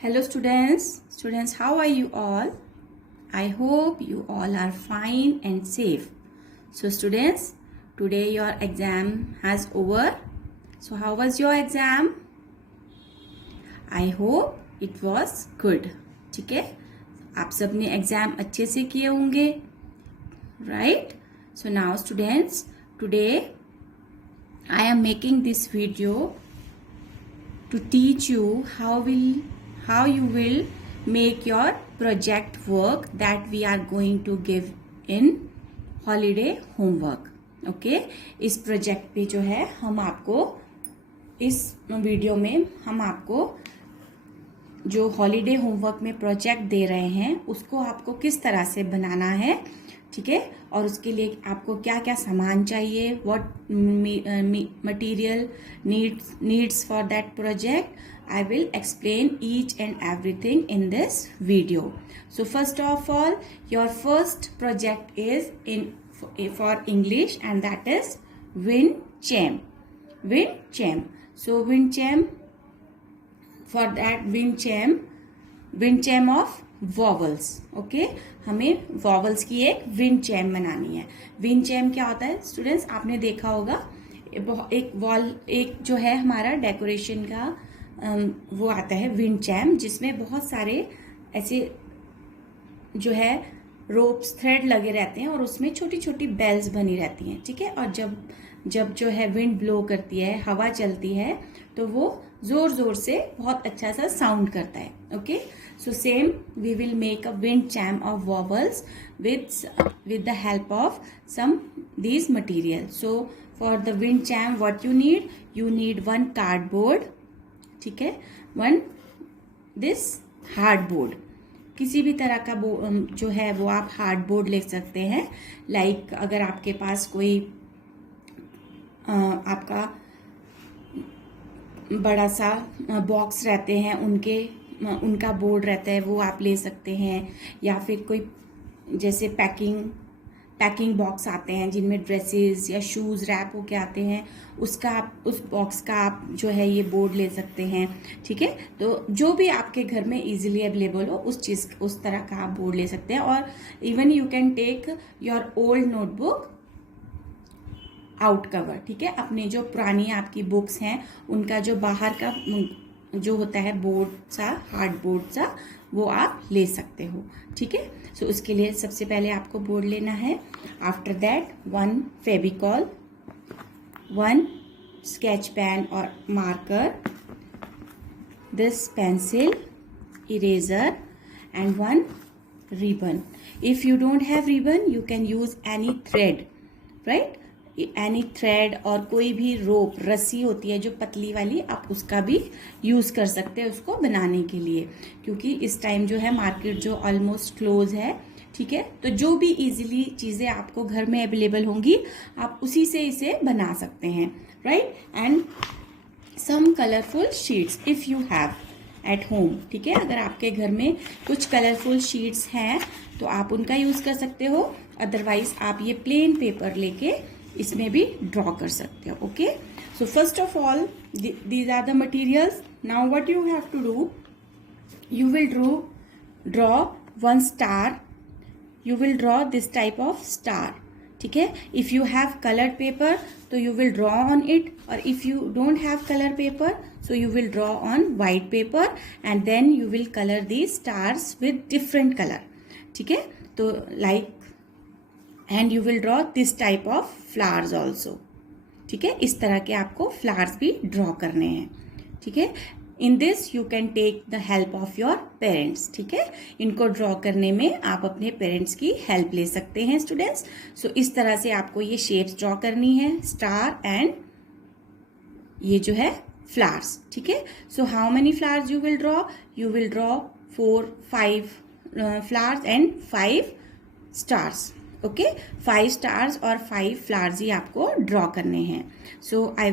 Hello students, how are you all? I hope you all are fine and safe. So students, today your exam has over. So how was your exam? I hope it was good. ठीक है, आप सब ने एग्जाम अच्छे से किए होंगे, right? So now students, today I am making this video to teach you how you will make your project work that we are going to give in holiday homework. Okay, इस प्रोजेक्ट पे जो है हम आपको इस वीडियो में हम आपको जो हॉलीडे होमवर्क में प्रोजेक्ट दे रहे हैं उसको आपको किस तरह से बनाना है, ठीक है, और उसके लिए आपको क्या क्या सामान चाहिए, what material needs for that project. I will explain each and everything in this video. So first of all, your first project is for English, and that is WindChem. WindChem. So WindChem, for that WindChem of vowels. Okay, हमें vowels की एक WindChem बनानी है. WindChem क्या होता है स्टूडेंट्स, आपने देखा होगा एक जो है हमारा डेकोरेशन का वो आता है WindChem, जिसमें बहुत सारे ऐसे जो है रोप्स थ्रेड लगे रहते हैं और उसमें छोटी छोटी बेल्स बनी रहती हैं, ठीक है. और जब जो है विंड ब्लो करती है, हवा चलती है, तो वो जोर जोर से बहुत अच्छा सा साउंड करता है. Okay, so same we will make a WindChem of vowels with the help of some these materials. So for the WindChem what you need one cardboard, ठीक है, वन दिस हार्डबोर्ड, किसी भी तरह का जो है वो आप हार्डबोर्ड ले सकते हैं. लाइक अगर आपके पास कोई आपका बड़ा सा बॉक्स रहते हैं, उनका बोर्ड रहता है, वो आप ले सकते हैं. या फिर कोई जैसे पैकिंग बॉक्स आते हैं जिनमें ड्रेसेस या शूज़ रैप होके आते हैं, उसका आप उस बॉक्स का आप जो है ये बोर्ड ले सकते हैं, ठीक है. तो जो भी आपके घर में इजीली अवेलेबल हो उस तरह का आप बोर्ड ले सकते हैं. और even you can take your old notebook out cover, ठीक है, अपने जो पुरानी आपकी बुक्स हैं उनका जो बाहर का जो होता है बोर्ड सा, हार्ड बोर्ड सा, वो आप ले सकते हो, ठीक है. सो उसके लिए सबसे पहले आपको बोर्ड लेना है. After that one Fevicol, one sketch pen और marker, this pencil, eraser and one ribbon. If you don't have ribbon you can use any thread, right, any thread, और कोई भी रोप, रस्सी होती है जो पतली वाली, आप उसका भी यूज़ कर सकते हैं उसको बनाने के लिए, क्योंकि इस टाइम जो है मार्केट जो ऑलमोस्ट क्लोज है, ठीक है. तो जो भी इजीली चीज़ें आपको घर में अवेलेबल होंगी आप उसी से इसे बना सकते हैं, right. And some colourful sheets if you have at home, ठीक है, अगर आपके घर में कुछ कलरफुल शीट्स हैं तो आप उनका यूज़ कर सकते हो. अदरवाइज आप ये प्लेन पेपर लेके इसमें भी ड्रॉ कर सकते हो. Okay, so first of all these are the materials. Now what you have to do, you will draw one star. You will draw this type of star, ठीक है. if you have colored paper तो you will draw on it, or if you don't have color paper so you will draw on white paper and then you will color these stars with different color, ठीक है. तो like, and you will draw this type of flowers also, ठीक है. इस तरह के आपको फ्लावर्स भी ड्रॉ करने हैं, ठीक है. In this you can take the help of your parents, ठीक है. इनको ड्रॉ करने में आप अपने पेरेंट्स की हेल्प ले सकते हैं स्टूडेंट्स. सो इस तरह से आपको ये शेप्स ड्रॉ करनी है, स्टार एंड ये जो है फ्लावर्स, ठीक है. So how many flowers you will draw 4-5 flowers and 5 stars. Okay, 5 stars और 5 फ्लावर्स ही आपको ड्रॉ करने हैं. So I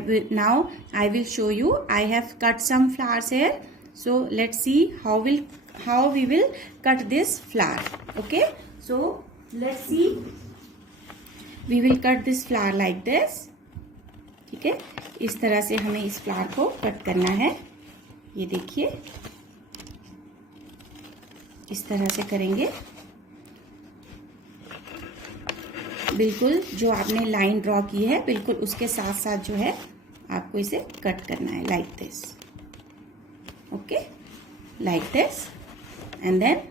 will show you. I have cut some flowers here. So let's see how we will cut this flower. Okay, so let's see, we will cut this flower like this, ठीक है. इस तरह से हमें इस फ्लावर को कट करना है. ये देखिए, इस तरह से करेंगे। बिल्कुल जो आपने लाइन ड्रॉ की है बिल्कुल उसके साथ साथ जो है आपको इसे कट करना है, like this. Okay, like this and then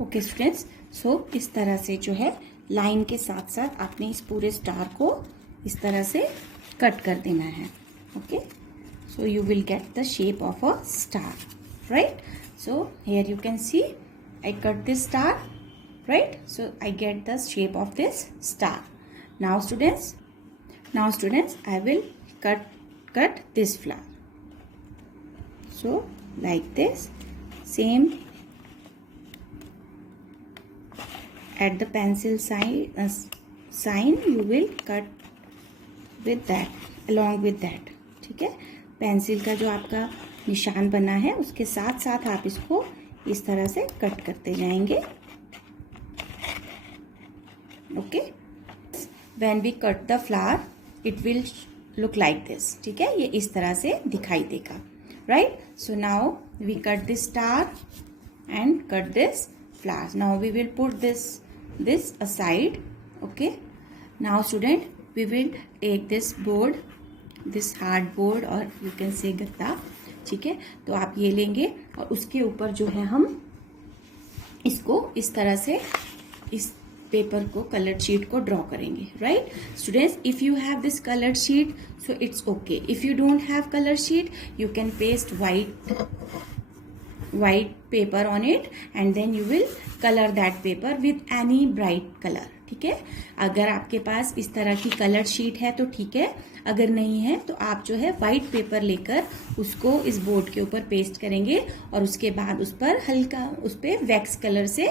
okay students, so इस तरह से जो है लाइन के साथ साथ आपने इस पूरे स्टार को इस तरह से कट कर देना है। Okay, so you will get the shape of a star, right? So here you can C I cut this star, right? So I get the shape of this star. Now students I will cut this flower. So like this, same at the pencil sign you will cut with that, along with that. ठीक है, पेंसिल का जो आपका निशान बना है उसके साथ साथ आप इसको इस तरह से कट करते जाएंगे। Okay, when we cut the flower it will look like this. ठीक है, ये इस तरह से दिखाई देगा, right? So now we cut this star and cut this flower. Now we will put this aside. Okay, now student we will take this board, this hard board or you can say गत्ता। ठीक है, तो आप ये लेंगे और उसके ऊपर जो है हम इसको इस तरह से इस पेपर को, कलर्ड शीट को ड्रॉ करेंगे, right? Students, if you have this coloured sheet so it's okay, if you don't have colour sheet you can paste white paper on it and then you will color that paper with any bright color. ठीक है, अगर आपके पास इस तरह की colour sheet है तो ठीक है, अगर नहीं है तो आप जो है व्हाइट पेपर लेकर उसको इस बोर्ड के ऊपर पेस्ट करेंगे और उसके बाद उस पर हल्का उस पर वैक्स कलर से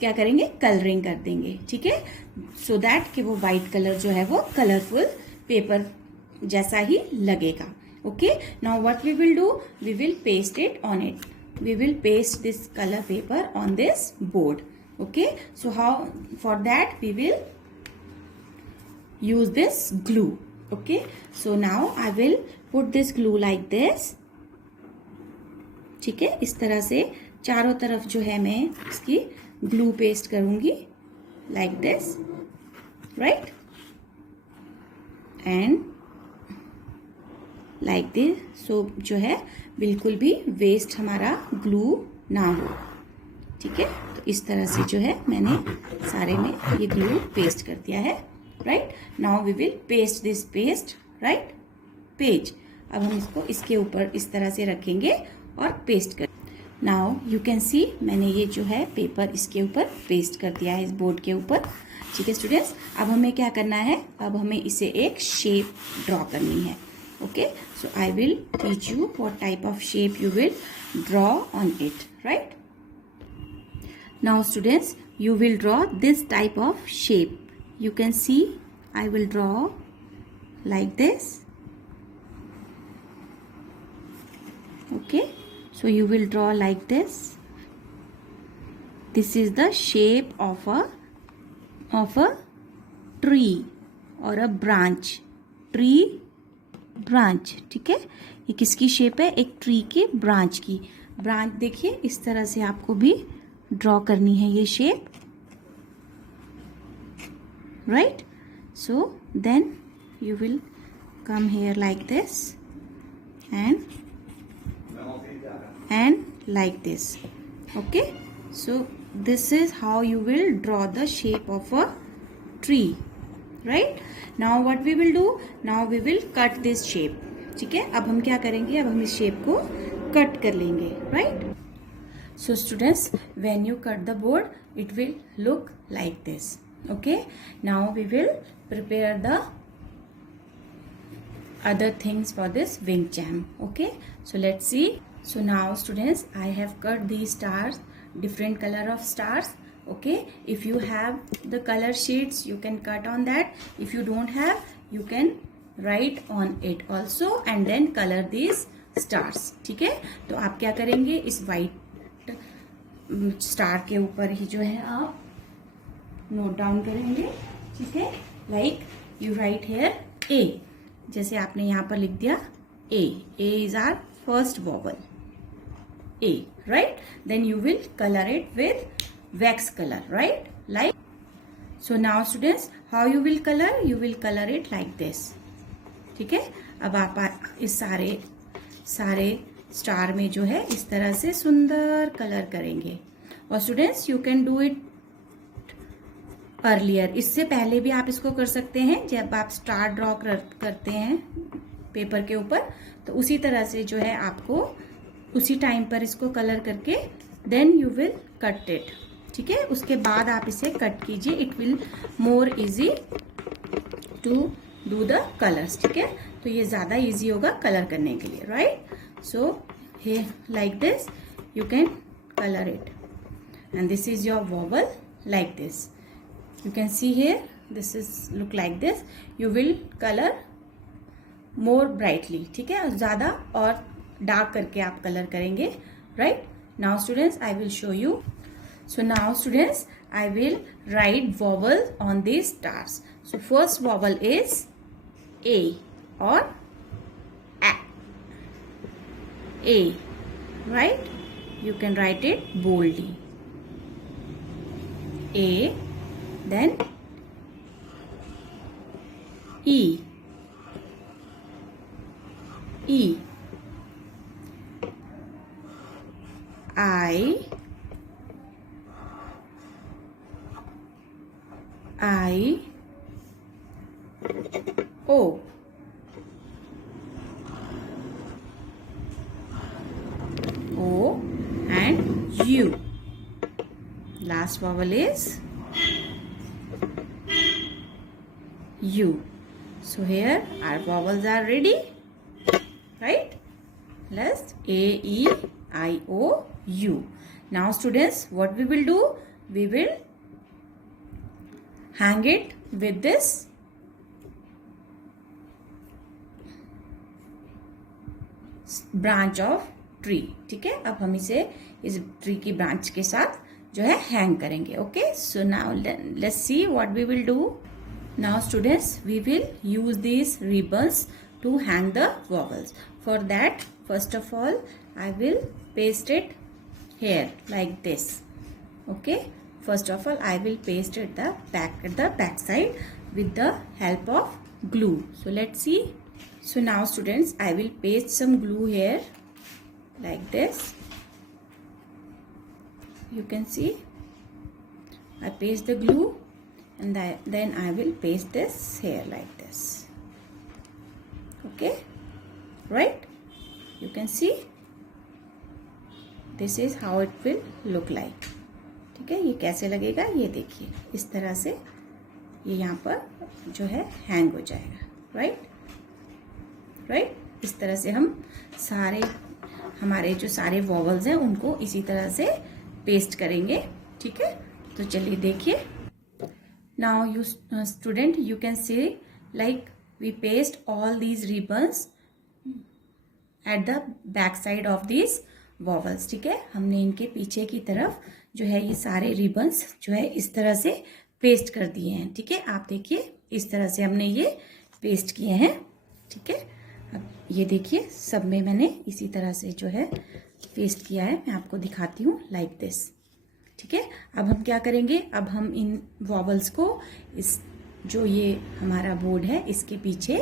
क्या करेंगे, कलरिंग कर देंगे। ठीक है, सो दैट कि वो व्हाइट कलर जो है वो कलरफुल पेपर जैसा ही लगेगा। Okay, now what we will do, we will paste it on it, we will paste this colour paper on this board. Okay, so how, for that we will use this glue. Okay, so now I will put this glue like this. ठीक है, इस तरह से चारों तरफ जो है मैं इसकी ग्लू पेस्ट करूंगी like this, right? And like this, so जो है बिल्कुल भी वेस्ट हमारा ग्लू ना हो। ठीक है, तो इस तरह से जो है मैंने सारे में ये ग्लू पेस्ट कर दिया है, right? Now we will paste this paste, right, page. अब हम इसको इसके ऊपर इस तरह से रखेंगे और पेस्ट कर। नाउ यू कैन सी मैंने ये जो है पेपर इसके ऊपर पेस्ट कर दिया है इस बोर्ड के ऊपर। ठीक है स्टूडेंट्स, अब हमें क्या करना है, अब हमें इसे एक शेप ड्रॉ करनी है। Okay, so I will teach you what type of shape you will draw on it, right? Now students, you will draw this type of shape. You can see I will draw like this. Okay, so you will draw like this. This is the shape of a tree or a branch. Tree branch. ठीक है, ये किसकी शेप है, एक ट्री के ब्रांच की। ब्रांच देखिए इस तरह से आपको भी ड्रॉ करनी है ये shape, right? So then you will come here like this and like this. Okay, so this is how you will draw the shape of a tree, right? Now what we will do, now we will cut this shape. ठीक है, अब हम क्या करेंगे, अब हम इस शेप को कट कर लेंगे, right? So students, when you cut the board, it will look like this. Okay, now we will prepare the other things for this wing jam. Okay, so let's see. So now students, I have cut these stars, different color of stars. Okay, if you have the color sheets you can cut on that, if you don't have you can write on it also and then color these stars. ठीक है, तो आप क्या करेंगे, इस white star के ऊपर ही जो है आप नोट डाउन करेंगे। ठीक है, like you write here A, जैसे आपने यहाँ पर लिख दिया A is our first vowel. A, right? Then you will color it with wax color, right? Like so. Now students, how you will color? You will color it like this. ठीक है, अब आप इस सारे स्टार में जो है इस तरह से सुंदर कलर करेंगे. और students, you can do it earlier. इससे पहले भी आप इसको कर सकते हैं. जब आप स्टार ड्रॉ करते हैं पेपर के ऊपर, तो उसी तरह से जो है आपको उसी टाइम पर इसको कलर करके then you will cut it. ठीक है, उसके बाद आप इसे कट कीजिए. It will more easy to do the colours. ठीक है, तो ये ज़्यादा इजी होगा कलर करने के लिए, right? So hey like this you can colour it. And this is your vowel like this. You can see here, this is look like this. You will color more brightly. ठीक है, ज़्यादा और डार्क करके आप कलर करेंगे, right? Now students, I will show you. So now students, I will write vowel on these stars. So first vowel is A or A. A, right? You can write it boldly. A. Then E. E. I. O. O and U. Last vowel is U. So here our vowels are ready, right? Let's A, E, I, O, U. Now students, what we will do? We will hang it with this branch of tree. ठीक है, अब हम इसे इस ट्री की ब्रांच के साथ जो है हैंग करेंगे. Okay, so now let's see what we will do. Now students, we will use these ribbons to hang the vowels. For that, first of all, I will paste it here like this. Okay. First of all, I will paste it at the back side with the help of glue. So let's see. So now students, I will paste some glue here like this. You can see I paste the glue. And then I will paste this here like this. Okay, right? You can see this is how it will look like. ठीक है, ये कैसे लगेगा ये देखिए. इस तरह से ये यहाँ पर जो है हैंग हो जाएगा, राइट? इस तरह से हम हमारे जो सारे वॉवल्स हैं उनको इसी तरह से पेस्ट करेंगे. ठीक है, तो चलिए देखिए. Now you student, you can see like we paste all these ribbons at the back side of these vowels. ठीक है, हमने इनके पीछे की तरफ जो है ये सारे रिबन्स जो है इस तरह से पेस्ट कर दिए हैं. ठीक है, आप देखिए इस तरह से हमने ये पेस्ट किए हैं. ठीक है, अब ये देखिए सब में मैंने इसी तरह से जो है पेस्ट किया है. मैं आपको दिखाती हूँ लाइक दिस. ठीक है, अब हम क्या करेंगे? अब हम इन वॉवल्स को इस जो ये हमारा बोर्ड है इसके पीछे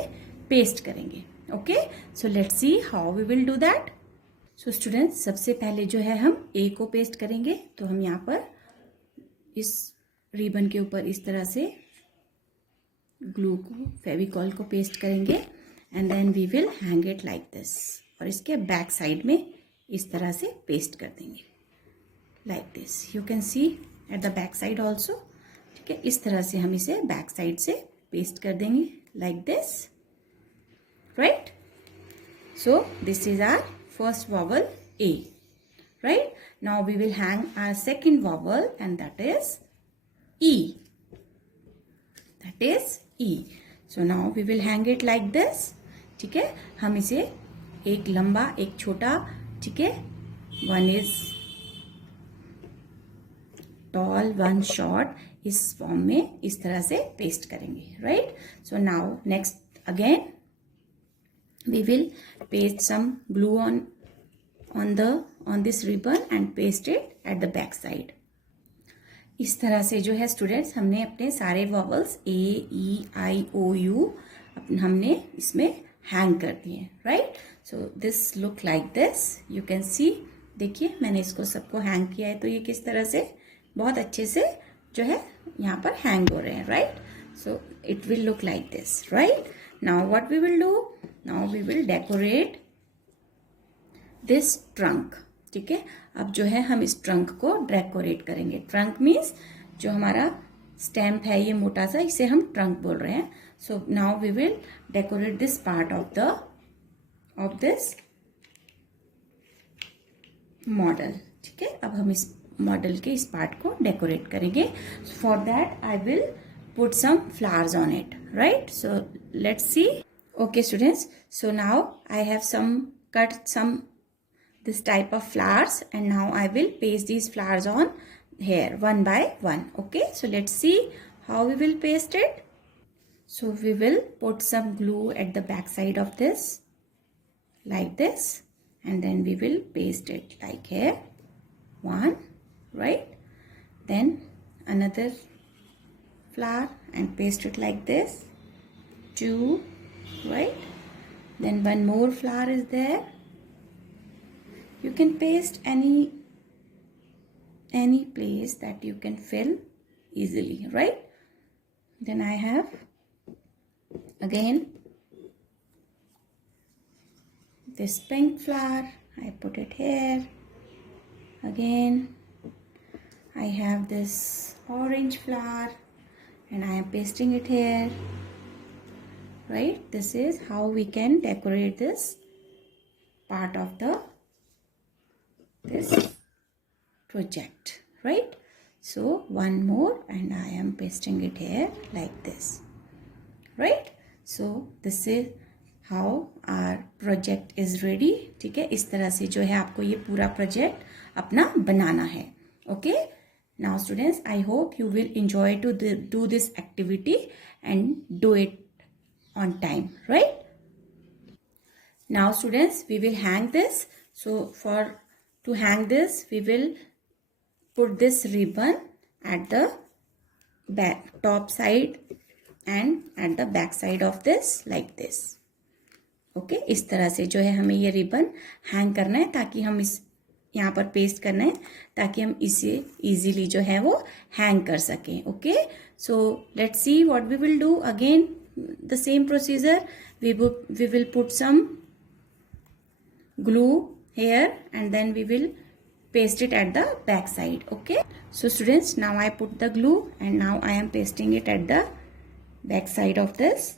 पेस्ट करेंगे. Okay, so let's see how we will do that. So students, सबसे पहले जो है हम ए को पेस्ट करेंगे. तो हम यहाँ पर इस रिबन के ऊपर इस तरह से ग्लू को, फेविकॉल को पेस्ट करेंगे and then we will hang it like this. और इसके बैक साइड में इस तरह से पेस्ट कर देंगे like this. You can see at the back side also. ठीक है, इस तरह से हम इसे बैक साइड से पेस्ट कर देंगे like this, right? So this is our first vowel A, right? Now we will hang our second vowel and that is E. That is E. So now we will hang it like this. ठीक है, हम इसे एक लंबा एक छोटा, ठीक है, one is tall one short, इस फॉर्म में इस तरह से पेस्ट करेंगे, right? So now next again we will paste some glue on on this ribbon and paste it at the back side. इस तरह से जो है स्टूडेंट्स हमने अपने सारे vowels A, E, I, O, U हमने इसमें हैंग कर दिए, right. So this look like this, you can सी. देखिए मैंने इसको सबको हैंग किया है, तो ये किस तरह से बहुत अच्छे से जो है यहाँ पर हैंग हो रहे हैं, right. So it will look like this, right. Now what we will do, now we will decorate this trunk. ठीक है, अब जो है हम इस ट्रंक को डेकोरेट करेंगे. ट्रंक मीन्स जो हमारा स्टैम्प है ये मोटा सा, इसे हम ट्रंक बोल रहे हैं. So now we will decorate this part of this model. ठीक है, अब हम इस मॉडल के इस पार्ट को डेकोरेट करेंगे. For that I will put some flowers on it, right. So let's see. Okay students, so now I have cut some this type of flowers, and now I will paste these flowers on here one by one. Okay, so let's see how we will paste it. So we will put some glue at the back side of this like this, and then we will paste it like here, one, right. Then another flower and paste it like this, two, right. Then one more flower is there. You can paste any place that you can fill easily, right. Then I have again this pink flower, I put it here. Again I have this orange flower and I am pasting it here, right. This is how we can decorate this part of this project, right. So one more and I am pasting it here like this, right. So this is how our project is ready. ठीक है, इस तरह से जो है आपको ये पूरा प्रोजेक्ट अपना बनाना है. Okay, now students I hope you will enjoy to do this activity and do it on time, right. Now students, we will hang this. So to hang this, we will put this ribbon at the top side and at the back side of this like this. Okay, इस तरह से जो है हमें ये ribbon hang करना है, ताकि हम इस यहाँ पर पेस्ट करना है, ताकि हम इसे इजीली जो है वो हैंग कर सकें. Okay, so let's see what we will do. Again the same procedure, we will put some glue here and then we will paste it at the back side. Okay, so students, now I put the glue and now I am pasting it at the back side of this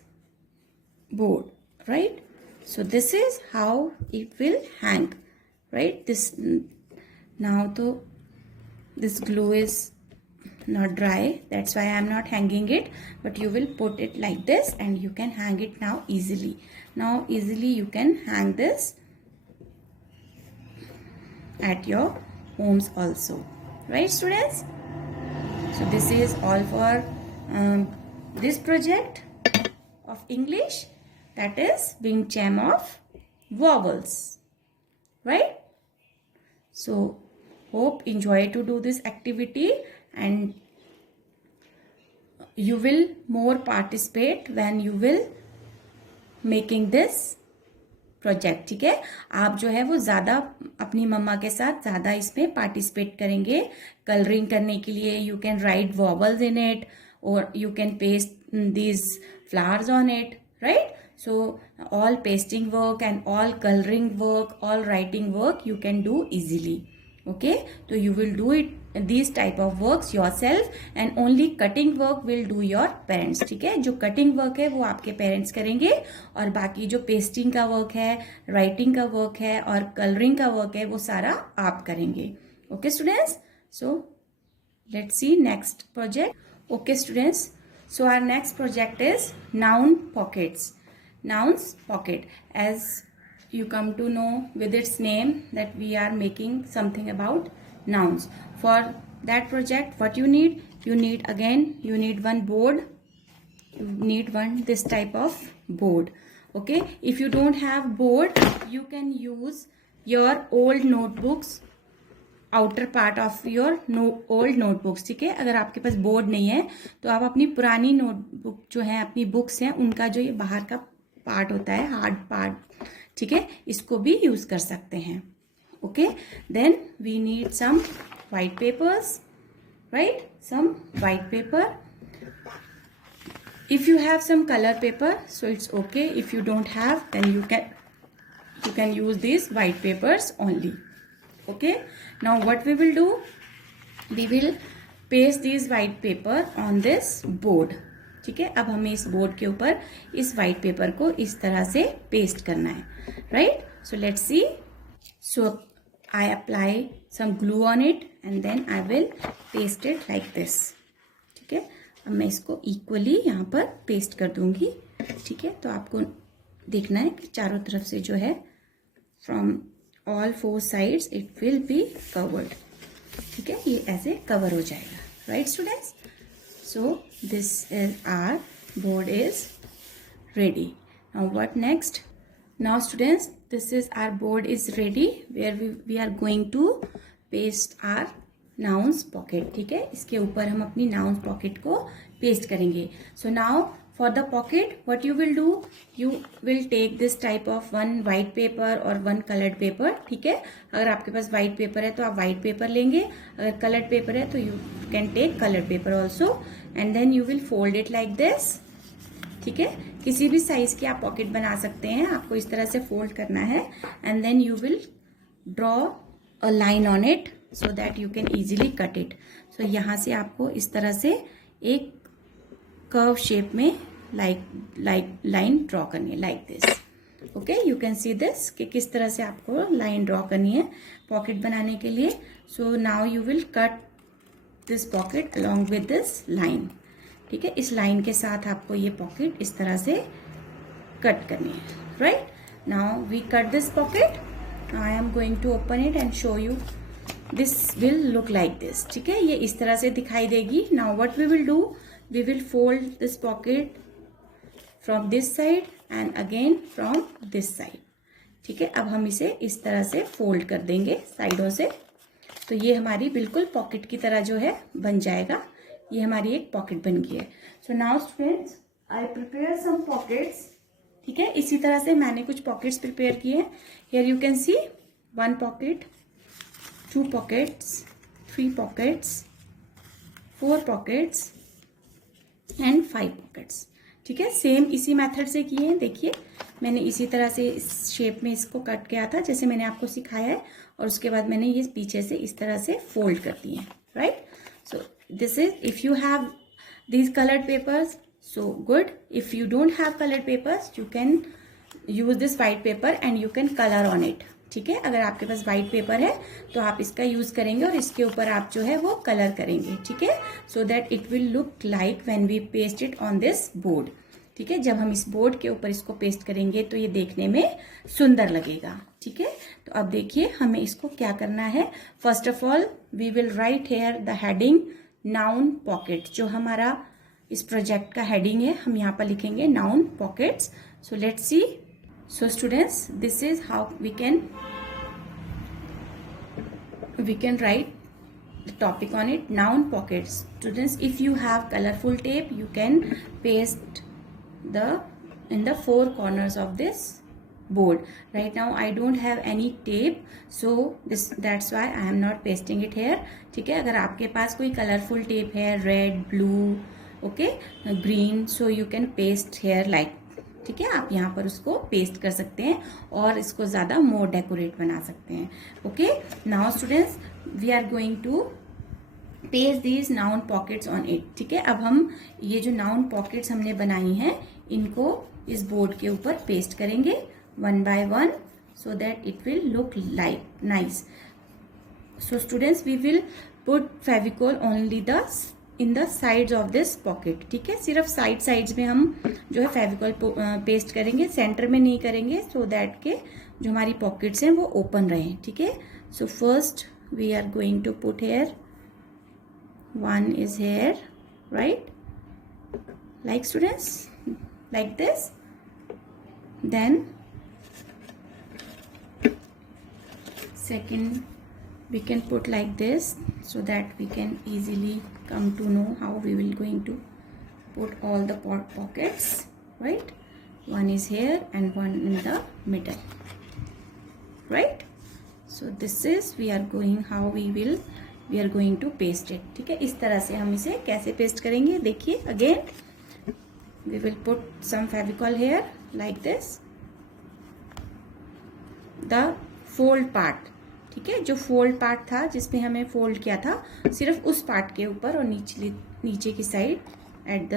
board, right. So this is how it will hang, right. This now though this glue is not dry, that's why I am not hanging it, but you will put it like this and you can hang it now easily. Now easily you can hang this at your homes also, right students. So this is all for this project of English, that is Bing Chem of vowels, right. So hope enjoy to do this activity and you will more participate when you will making this project. ठीक है, आप जो है वो ज़्यादा अपनी मम्मा के साथ ज़्यादा इसमें पार्टिसिपेट करेंगे. कलरिंग करने के लिए you can write vowels in it or you can paste these flowers on it, right. So all pasting work and all coloring work, all writing work you can do easily. Okay, so you will do it these type of works yourself and only cutting work will do your parents. ठीक है, जो cutting work है वो आपके parents करेंगे और बाकी जो pasting का work है, writing का work है और coloring का work है वो सारा आप करेंगे. Okay students, so let's see next project. Okay students, so our next project is noun pockets. Nouns pocket. As you come to know with its name that we are making something about nouns. For that project, what you need one board, you need this type of board. Okay, if you don't have board, you can use your old notebooks, outer part of your old notebooks, ठीक है। अगर आपके पास बोर्ड नहीं है तो आप अपनी पुरानी नोटबुक जो है, अपनी बुक्स हैं, उनका जो ये बाहर का पार्ट होता है, हार्ड पार्ट, ठीक है, इसको भी यूज कर सकते हैं। Okay, then we need some white papers, right? Some white paper. If you have some color paper, so it's okay. If you don't have, then you can use these white papers only. Okay, now what we will do, we will paste these white paper on this board. ठीक है, अब हमें इस बोर्ड के ऊपर इस white paper को इस तरह से पेस्ट करना है, right? So let's see. So I apply some glue on it and then I will paste it like this. ठीक है, अब मैं इसको इक्वली यहाँ पर पेस्ट कर दूंगी। ठीक है, तो आपको देखना है कि चारों तरफ से जो है from all 4 sides it will be covered. ठीक है, ये ऐसे कवर हो जाएगा, right students? So this is our board is ready. Now what next? Now students, this is our board is ready where we are going to paste our nouns pocket. ठीक है, इसके ऊपर हम अपनी nouns pocket को paste करेंगे। So now for the pocket what you will do, you will take this type of one white paper or one colored paper. ठीक है, अगर आपके पास white paper है तो आप white paper लेंगे, अगर colored paper है तो you can take colored paper also and then you will fold it like this. ठीक है, किसी भी साइज की आप पॉकेट बना सकते हैं। आपको इस तरह से फोल्ड करना है and then you will draw a line on it so that you can easily cut it. So यहाँ से आपको इस तरह से एक कर्व शेप में लाइन ड्रॉ करनी है like this. Okay, you can see this कि किस तरह से आपको लाइन ड्रॉ करनी है पॉकेट बनाने के लिए। So now you will cut this pocket along with this line. ठीक है, इस लाइन के साथ आपको ये पॉकेट इस तरह से कट करनी है, right? Now we cut this pocket. I am going to open it and show you. This will look like this. ठीक है, ये इस तरह से दिखाई देगी। Now what we will do, we will fold this pocket from this side and again from this side. ठीक है, अब हम इसे इस तरह से फोल्ड कर देंगे साइडों से, तो ये हमारी बिल्कुल पॉकेट की तरह जो है बन जाएगा। ये हमारी एक पॉकेट बन गई है। So now students, I prepare some pockets. ठीक है, इसी तरह से मैंने कुछ पॉकेट्स प्रिपेयर किए हैं। हियर यू कैन सी 1 पॉकेट, 2 पॉकेट्स, 3 पॉकेट्स, 4 पॉकेट्स एंड 5 पॉकेट्स। ठीक है, सेम इसी मेथड से किए हैं। देखिए, मैंने इसी तरह से इस शेप में इसको कट किया था जैसे मैंने आपको सिखाया है, और उसके बाद मैंने ये पीछे से इस तरह से फोल्ड कर दिए हैं, right? So this is, if you have these colored papers, so good. If you don't have colored papers, you can use this white paper and you can color on it. ठीक है, अगर आपके पास white paper है तो आप इसका यूज करेंगे और इसके ऊपर आप जो है वो कलर करेंगे। ठीक है, so that it will look like when we paste it on this board. ठीक है, जब हम इस बोर्ड के ऊपर इसको पेस्ट करेंगे तो ये देखने में सुंदर लगेगा। ठीक है, तो अब देखिए हमें इसको क्या करना है। First of all we will write here the heading noun pocket. जो हमारा इस प्रोजेक्ट का हेडिंग है हम यहाँ पर लिखेंगे noun pockets. So let's see. So students, this is how we can write the topic on it, noun pockets. Students, if you have colorful tape, you can paste in the 4 corners of this board. Right now I don't have any tape, so that's why I am not pasting it here. ठीक है, अगर आपके पास कोई colourful tape है, red, blue, okay, green, so you can paste here like. ठीक है, आप यहाँ पर उसको पेस्ट कर सकते हैं और इसको ज़्यादा मोर डेकोरेट बना सकते हैं। Okay, now students, we are going to paste these noun pockets on it. ठीक है, अब हम ये जो नाउन पॉकेट्स हमने बनाई हैं इनको इस बोर्ड के ऊपर पेस्ट करेंगे 1 by 1 so that it will look like nice. So students, we will put Fevicol only in the sides of this pocket. ठीक है, सिर्फ साइड्स में हम जो है फेविकॉल पेस्ट करेंगे, सेंटर में नहीं करेंगे, so that के जो हमारी पॉकेट्स हैं वो ओपन रहें। ठीक है, so first we are going to put here, one is here, right, like students, like this. Then second we can put like this so that we can easily come to know how we will going to put all the pockets, right? One is here and one in the middle, right? So this is we are going how we are going to paste it. ठीक है, इस तरह से हम इसे कैसे पेस्ट करेंगे देखिए. Again we will put some Fevicol here like this, the fold part. ठीक है, जो फोल्ड पार्ट था जिसमें हमें फोल्ड किया था सिर्फ उस पार्ट के ऊपर और नीचे की side at the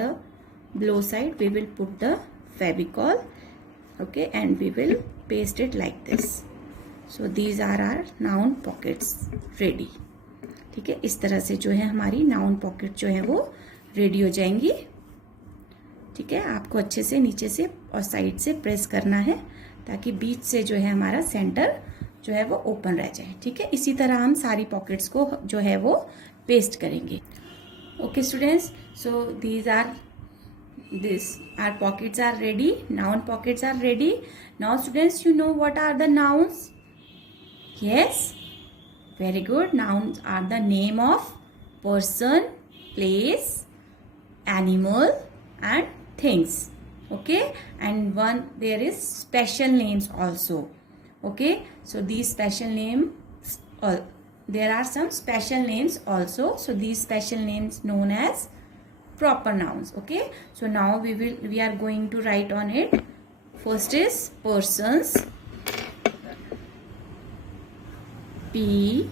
below side we will put the Fevicol, okay, and we will paste it like this. So these are our noun pockets ready. ठीक है, इस तरह से जो है हमारी नाउन पॉकेट जो है वो रेडी हो जाएंगी. ठीक है, आपको अच्छे से नीचे से और साइड से प्रेस करना है ताकि बीच से जो है हमारा सेंटर जो है वो ओपन रह जाए. ठीक है, इसी तरह हम सारी पॉकेट्स को जो है वो पेस्ट करेंगे. Okay students, so these our pockets are ready. Noun pockets are ready. Now students, you know what are the nouns? Yes, very good. Nouns are the name of person, place, animal and things. Okay, and there is special names also. Okay, so these special names, there are some special names also. So these special names known as proper nouns. Okay, so now we are going to write on it. First is persons, P-E-R-S-O-N,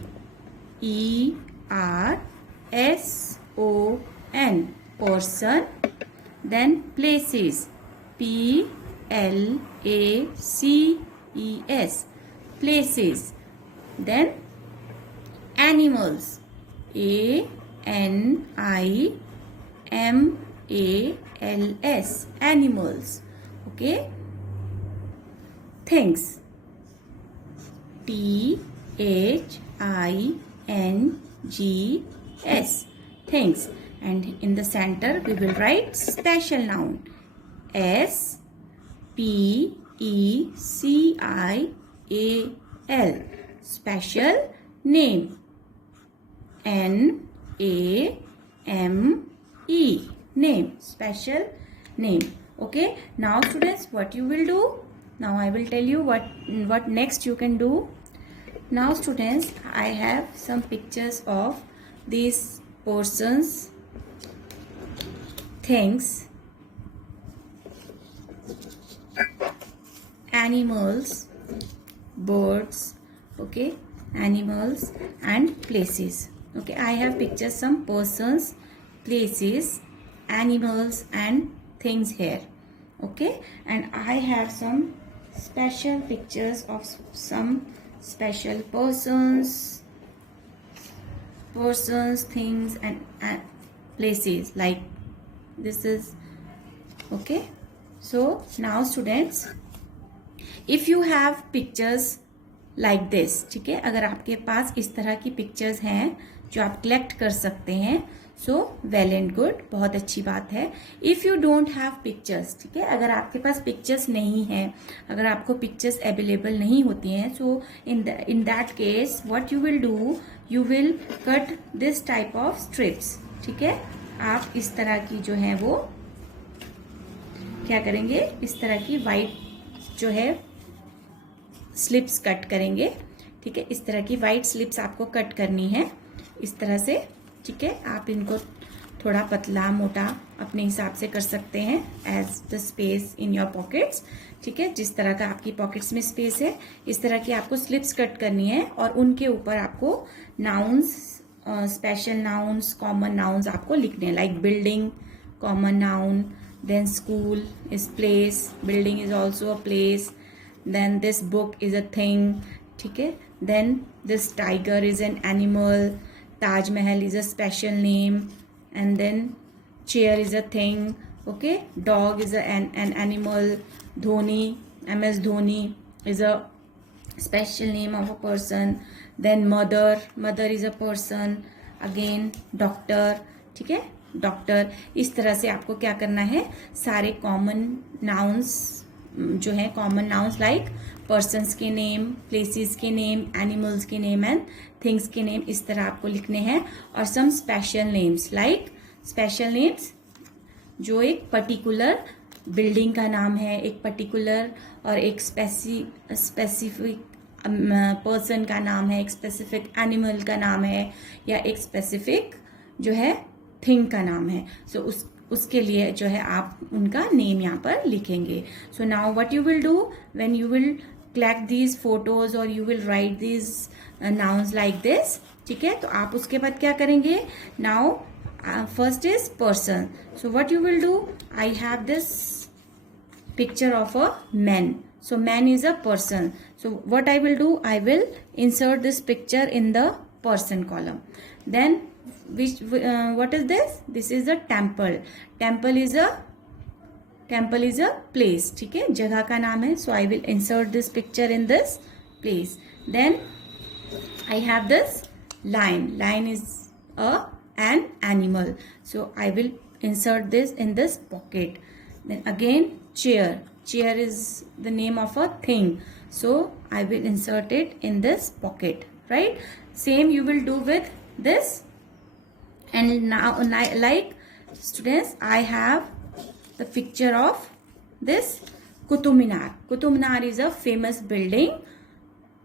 person. Then places, P-L-A-C-E-S, places. Then animals, A-N-I-M-A-L-S, animals. Okay, things, T-H-I-N-G-S, things. And in the center we will write special noun, S-P-E-C-I-A-L, special name, N-A-M-E, name, special name. Okay, now students, what you will do? Now I will tell you what next you can do. Now students, I have some pictures of these persons, things, animals, birds, okay, animals and places. Okay, I have pictures some persons, places, animals and things here. Okay, and I have some special pictures of some special persons, things and places, like this is. Okay, so now students, if you have pictures like this, ठीक है, अगर आपके पास इस तरह की पिक्चर्स हैं जो आप कलेक्ट कर सकते हैं, सो वेल एंड गुड, बहुत अच्छी बात है. If you don't have pictures, ठीक है, अगर आपके पास पिक्चर्स नहीं है, अगर आपको पिक्चर्स अवेलेबल नहीं होती हैं, so in that case what you will do, you will cut this type of strips. ठीक है, आप इस तरह की जो है वो क्या करेंगे, इस तरह की वाइट जो है स्लिप्स कट करेंगे. ठीक है, इस तरह की वाइट स्लिप्स आपको कट करनी है इस तरह से. ठीक है, आप इनको थोड़ा पतला मोटा अपने हिसाब से कर सकते हैं as the space in your pockets. ठीक है, जिस तरह का आपकी पॉकेट्स में स्पेस है इस तरह की आपको स्लिप्स कट करनी है और उनके ऊपर आपको nouns, special nouns, common nouns आपको लिखने, like building, common noun, then school is place, building is also a place, then this book is a thing. ठीक है, then this tiger is an animal, Taj Mahal is a special name, and then chair is a thing. Okay, dog is an animal. Dhoni, MS Dhoni is a special name of a person. Then mother is a person. Again doctor. ठीक है, डॉक्टर. इस तरह से आपको क्या करना है, सारे कॉमन नाउन्स जो है, कॉमन नाउन्स लाइक पर्सन्स के नेम, प्लेसेस के नेम, एनिमल्स के नेम एंड थिंग्स के नेम, इस तरह आपको लिखने हैं। और some special names, like special names जो एक पर्टिकुलर बिल्डिंग का नाम है, एक पर्टिकुलर और एक स्पेसिफिक पर्सन का नाम है, एक स्पेसिफिक एनिमल का नाम है, या एक स्पेसिफिक जो है थिंग का नाम है। सो उसके लिए जो है आप उनका नेम यहाँ पर लिखेंगे। So now what you will do when you will collect these photos or you will write these nouns like this, ठीक है। तो आप उसके बाद क्या करेंगे, now first is person, so what you will do, I have this picture of a man, so man is a person, so what I will do, I will insert this picture in the person column. Then what is this, this is a temple, temple is a place, ठीक है, जगह का नाम है। So I will insert this picture in this place. Then I have this lion, lion is an animal, so I will insert this in this pocket. Then again chair, chair is the name of a thing, so I will insert it in this pocket, right? Same you will do with this. And now like students, I have the picture of this Qutub Minar. Qutub Minar is a famous building,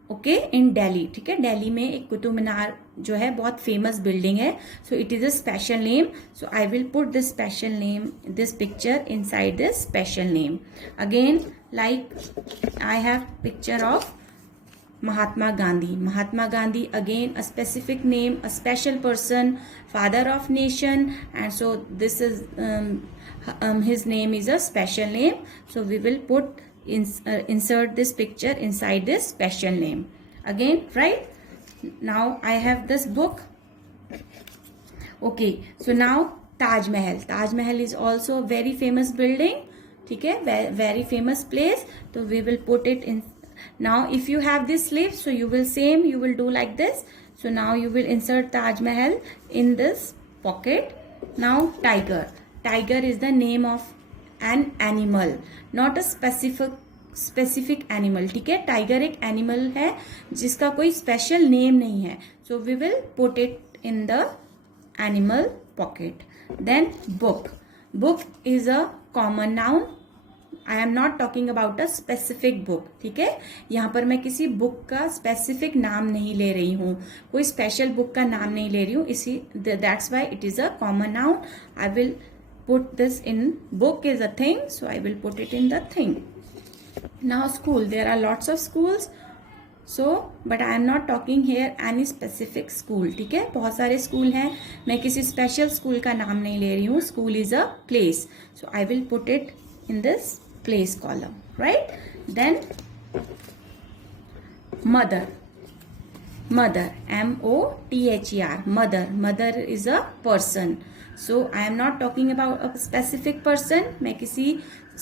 okay, in Delhi, ठीक है। दिल्ली में एक कुतुब मीनार जो है बहुत famous building है। So it is a special name, so I will put this special name, this picture inside this special name. Again like I have picture of Mahatma Gandhi. Mahatma Gandhi, again a specific name, a special person, father of nation, and so this is his name is a special name. So we will put insert this picture inside this special name. Again, right? Now I have this book. Okay, so now Taj Mahal. Taj Mahal is also a very famous building. ठीक है, very famous place. So we will put it in. Now if you have this sleeve, so you will do like this. So now you will insert Taj Mahal in this pocket. Now tiger, tiger is the name of an animal, not a specific animal, ठीक है। टाइगर एक एनिमल है जिसका कोई special name नहीं है, so we will put it in the animal pocket. Then book, book is a common noun. I am not talking about a specific book, ठीक है। यहाँ पर मैं किसी बुक का स्पेसिफिक नाम नहीं ले रही हूँ, कोई स्पेशल बुक का नाम नहीं ले रही हूँ, इसी that's why it is a common noun. I will put this in, book is a thing, so I will put it in the thing. Now school, there are lots of schools, so but I am not talking here any specific school, ठीक है। बहुत सारे स्कूल हैं, मैं किसी special school का नाम नहीं ले रही हूँ। School is a place, so I will put it in this place column, right? Then mother, mother, M-O-T-H-E-R, mother, mother is a person, so I am not talking about a specific person, मैं किसी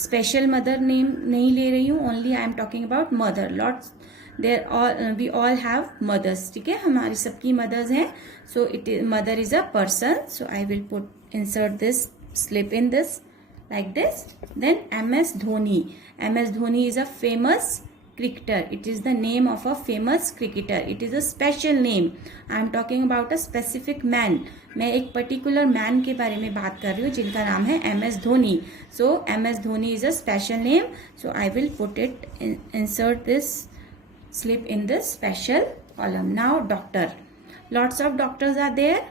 special mother name नहीं ले रही हूँ, only I am talking about mother. Lots there all we all have mothers, ठीक है, हमारी सबकी mothers हैं, so it is mother is a person, so I will insert this slip in this like this. Then MS Dhoni, MS Dhoni is a famous cricketer, it is the name of a famous cricketer, it is a special name. I am talking about a specific man, मैं एक particular man के बारे में बात कर रही हूँ जिनका नाम है MS Dhoni. So MS Dhoni is a special name, so I will put it insert this slip in this special column. Now doctor, lots of doctors are there.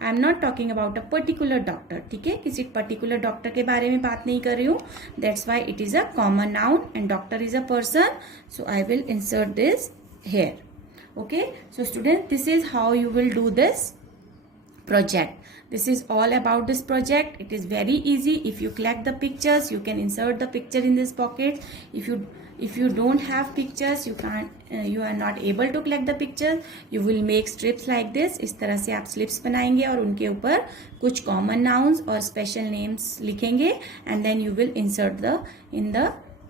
I am not talking about a particular doctor, ठीक है, किसी particular doctor के बारे में बात नहीं कर रही हूँ. That's why it is a common noun and doctor is a person, so I will insert this here. Okay, so students, this is how you will do this project. This is all about this project. It is very easy. If you collect the pictures, you can insert the picture in this pocket. If you don't have pictures, you are not able to collect the pictures, you will make strips like this. इस तरह से आप slips बनाएंगे और उनके ऊपर कुछ common nouns और special names लिखेंगे, and then you will insert in the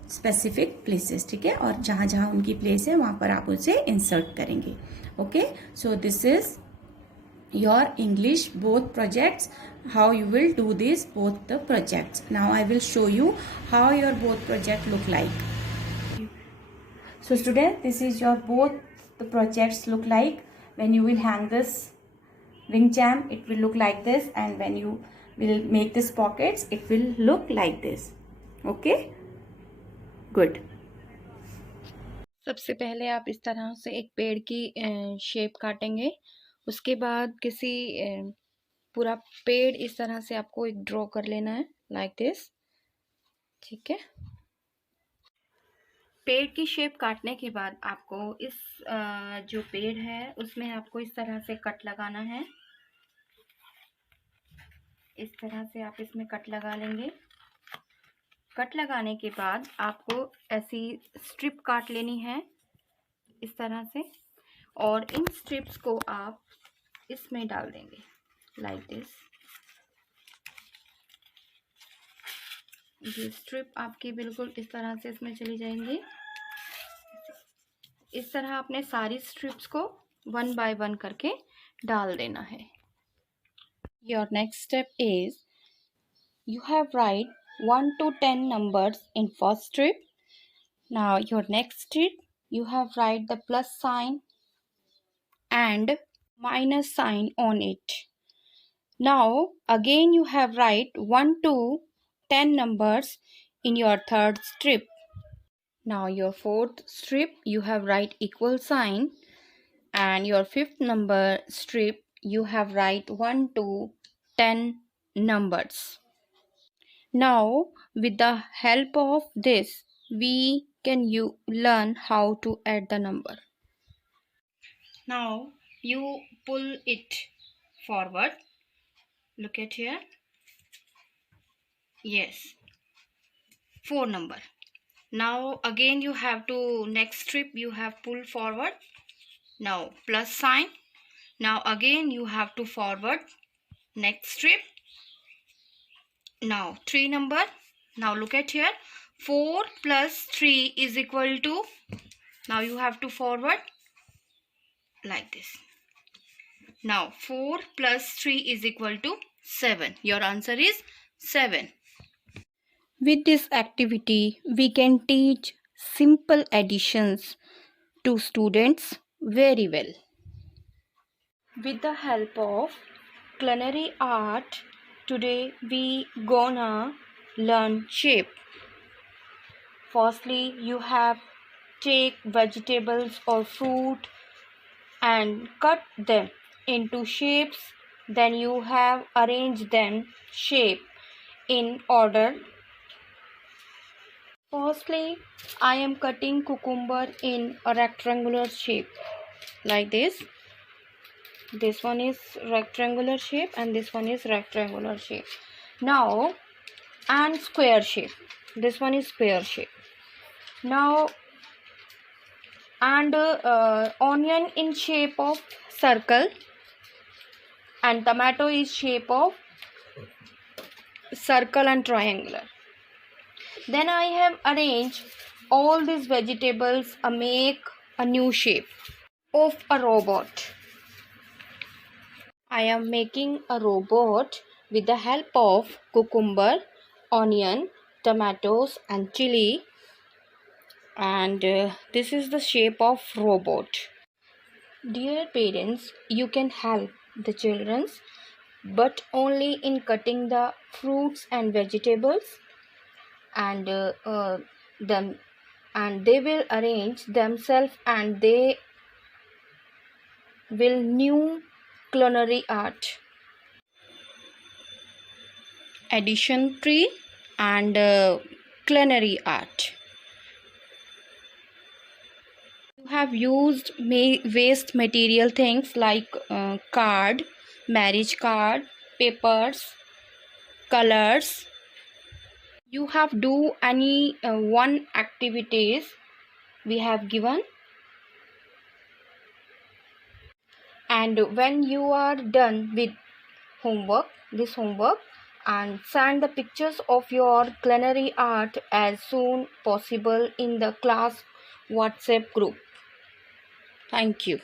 specific places, ठीक है, और जहाँ जहाँ उनकी प्लेस है वहाँ पर आप उसे इंसर्ट करेंगे. Okay, so this is your English both projects. How you will do this both the projects. Now I will show you how your both project look like. So students, this is your both the projects look like. When you will hang this ring charm, it will look like this, and when you will make this pockets, it will look like this. Okay, good. सबसे पहले आप इस तरह से एक पेड़ की शेप काटेंगे। उसके बाद किसी पूरा पेड़ इस तरह से आपको एक ड्रॉ कर लेना है, लाइक दिस। ठीक है। पेड़ की शेप काटने के बाद आपको इस जो पेड़ है उसमें आपको इस तरह से कट लगाना है। इस तरह से आप इसमें कट लगा लेंगे। कट लगाने के बाद आपको ऐसी स्ट्रिप काट लेनी है इस तरह से, और इन स्ट्रिप्स को आप इसमें डाल देंगे लाइक दिस। ये स्ट्रिप आपकी बिल्कुल इस तरह से इसमें चली जाएंगी। इस तरह आपने सारी स्ट्रिप्स को 1 बाय 1 करके डाल देना है। Your next step is you have write 1 to 10 numbers in first strip. Now your next strip you have write the plus sign and minus sign on it. Now again you have write 1 to 10 numbers in your third strip. Now your fourth strip you have write equal sign, and your fifth number strip you have write 1 to 10 numbers. Now, with the help of this, we can learn how to add the number. Now, you pull it forward. Look at here. Yes, 4 number. Now, again you have to, next strip you have pull forward. Now, plus sign. Now, again you have to forward. Next strip. Now 3 number. Now look at here, 4 plus 3 is equal to, now you have to forward like this. Now 4 plus 3 is equal to 7. Your answer is 7. With this activity we can teach simple additions to students very well. With the help of culinary art, today we gonna learn shape. Firstly, you have take vegetables or fruit and cut them into shapes. Then you have arranged them shape in order. Firstly, I am cutting cucumber in a rectangular shape like this. This one is rectangular shape and this one is rectangular shape. Now, and square shape. This one is square shape. Now, and onion in shape of circle, and tomato is shape of circle and triangular. Then I have arranged all these vegetables make a new shape of a robot. I am making a robot with the help of cucumber, onion, tomatoes and chili, and this is the shape of robot. Dear parents, you can help the children but only in cutting the fruits and vegetables, and they will arrange themselves and they will new culinary art, addition tree and culinary art. You have used waste material things like card, marriage card, papers, colors. You have do any one activities we have given, and when you are done with this homework, and send the pictures of your culinary art as soon possible in the class WhatsApp group. Thank you.